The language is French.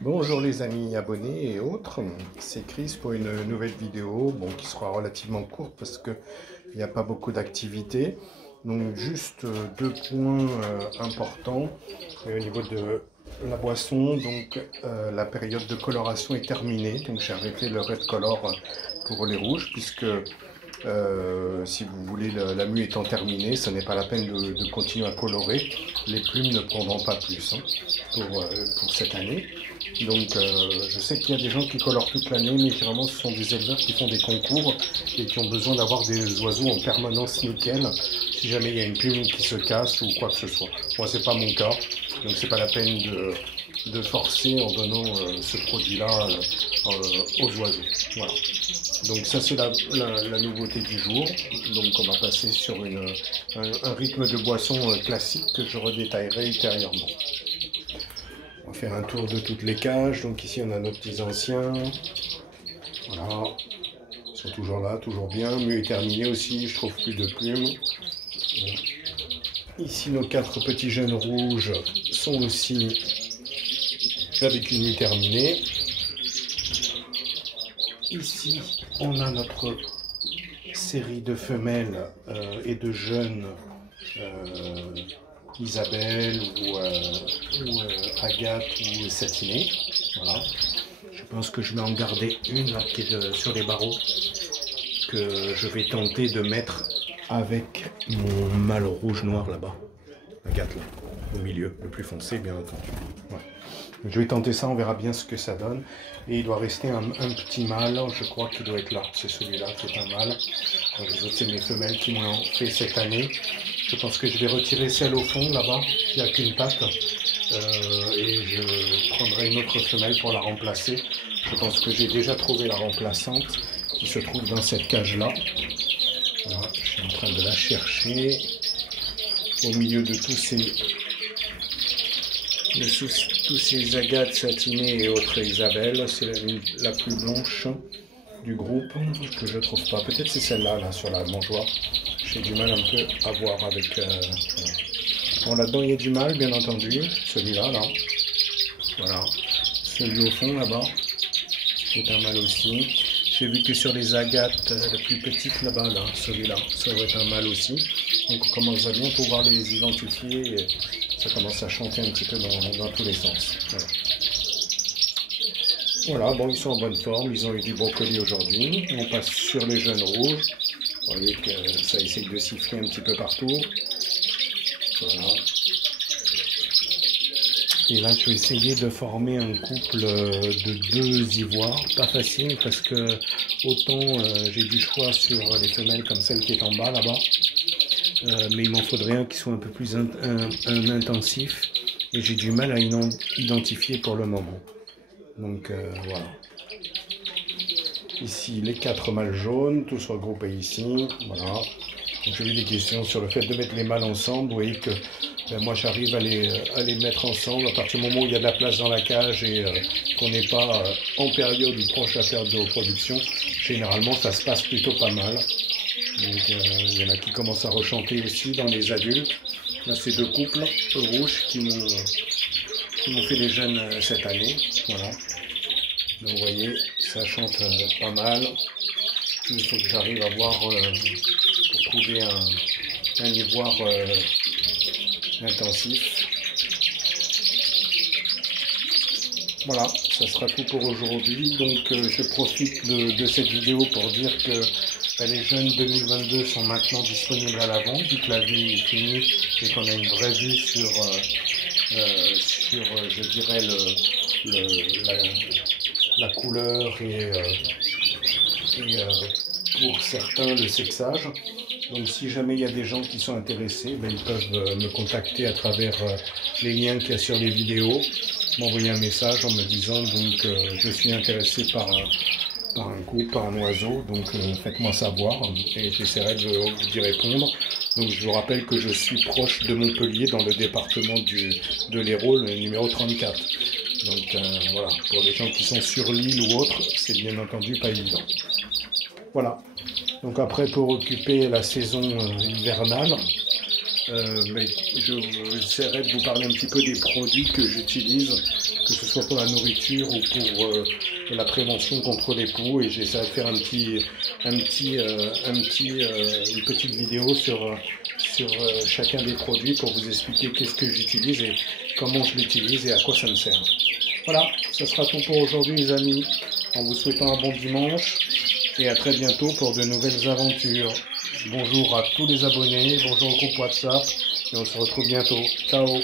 Bonjour les amis abonnés et autres, c'est Chris pour une nouvelle vidéo qui sera relativement courte parce qu'il n'y a pas beaucoup d'activités. Donc juste deux points importants. Et au niveau de la boisson, la période de coloration est terminée. Donc j'ai arrêté le red color pour les rouges puisque si vous voulez, la mue étant terminée, ce n'est pas la peine de continuer à colorer. Les plumes ne prendront pas plus pour cette année. Donc je sais qu'il y a des gens qui colorent toute l'année, mais généralement ce sont des éleveurs qui font des concours et qui ont besoin d'avoir des oiseaux en permanence nickel si jamais il y a une plume qui se casse ou quoi que ce soit. Moi c'est pas mon cas, donc c'est pas la peine de forcer en donnant ce produit-là aux oiseaux. Voilà. Donc ça c'est la nouveauté du jour. Donc on va passer sur un rythme de boisson classique que je redétaillerai ultérieurement. On va faire un tour de toutes les cages. Donc ici on a nos petits anciens. Voilà. Ils sont toujours là, toujours bien. Mue est terminé aussi, je trouve plus de plumes. Ici nos quatre petits jeunes rouges sont aussi avec une mue terminée. Ici on a notre série de femelles et de jeunes Isabelle ou Agathe ou Satinée. Voilà. Je pense que je vais en garder une là qui est sur les barreaux que je vais tenter de mettre avec mon mâle rouge noir là-bas. Agathe là, au milieu, le plus foncé bien entendu. Ouais. Je vais tenter ça, on verra bien ce que ça donne. Et il doit rester un petit mâle, je crois qu'il doit être là. C'est celui-là qui est un mâle. Les autres, c'est mes femelles qui m'ont fait cette année. Je pense que je vais retirer celle au fond, là-bas, qui n'a qu'une patte. Et je prendrai une autre femelle pour la remplacer. Je pense que j'ai déjà trouvé la remplaçante qui se trouve dans cette cage-là. Voilà, je suis en train de la chercher. Au milieu de tous ces agates satinées et autres Isabelle, c'est la plus blanche du groupe que je trouve pas. Peut-être c'est celle-là, là, sur la mangeoire. J'ai du mal un peu à voir avec... Bon, là-dedans, il y a du mal, bien entendu. Celui-là, là. Voilà. Celui au fond, là-bas, c'est un mâle aussi. J'ai vu que sur les agates, la plus petite, là-bas, là, celui-là, ça va être un mâle aussi. Donc, on commence à bien pouvoir les identifier. Et ça commence à chanter un petit peu dans tous les sens. Voilà. Voilà, bon, ils sont en bonne forme. Ils ont eu du brocoli aujourd'hui. On passe sur les jeunes rouges. Vous voyez que ça essaye de siffler un petit peu partout. Voilà. Et là, je vais essayer de former un couple de deux ivoires. Pas facile parce que autant j'ai du choix sur les femelles comme celle qui est en bas là-bas. Mais il m'en faudrait un qui soit un peu plus intensif. Et j'ai du mal à identifier pour le moment. Donc voilà. Ici, les quatre mâles jaunes, tous regroupés ici. Voilà. J'ai eu des questions sur le fait de mettre les mâles ensemble. Vous voyez que moi, j'arrive à les mettre ensemble à partir du moment où il y a de la place dans la cage et qu'on n'est pas en période ou proche à la période de reproduction. Généralement, ça se passe plutôt pas mal. Donc, il y en a qui commencent à rechanter aussi dans les adultes. Là, c'est deux couples rouges qui m'ont fait des jeunes cette année. Voilà. Donc vous voyez, ça chante pas mal. Il faut que j'arrive à voir pour trouver un ivoire intensif. Voilà, ça sera tout pour aujourd'hui. Donc je profite de cette vidéo pour dire que les jeunes 2022 sont maintenant disponibles à la vente, vu que la vue est finie et qu'on a une vraie vue sur je dirais, la couleur et pour certains le sexage. Donc si jamais il y a des gens qui sont intéressés, ils peuvent me contacter à travers les liens qu'il y a sur les vidéos, m'envoyer un message en me disant donc je suis intéressé par un couple, par un oiseau, donc faites-moi savoir et j'essaierai d'y répondre. Donc je vous rappelle que je suis proche de Montpellier dans le département de l'Hérault, le numéro 34. Donc voilà, pour les gens qui sont sur l'île ou autre, c'est bien entendu pas évident. Voilà, donc après pour occuper la saison hivernale, Mais j'essaierai de vous parler un petit peu des produits que j'utilise, que ce soit pour la nourriture ou pour la prévention contre les poux, et j'essaierai de faire une petite vidéo sur chacun des produits pour vous expliquer qu'est-ce que j'utilise et comment je l'utilise et à quoi ça me sert. Voilà, ça sera tout pour aujourd'hui les amis, en vous souhaitant un bon dimanche et à très bientôt pour de nouvelles aventures. Bonjour à tous les abonnés, bonjour au groupe WhatsApp et on se retrouve bientôt. Ciao!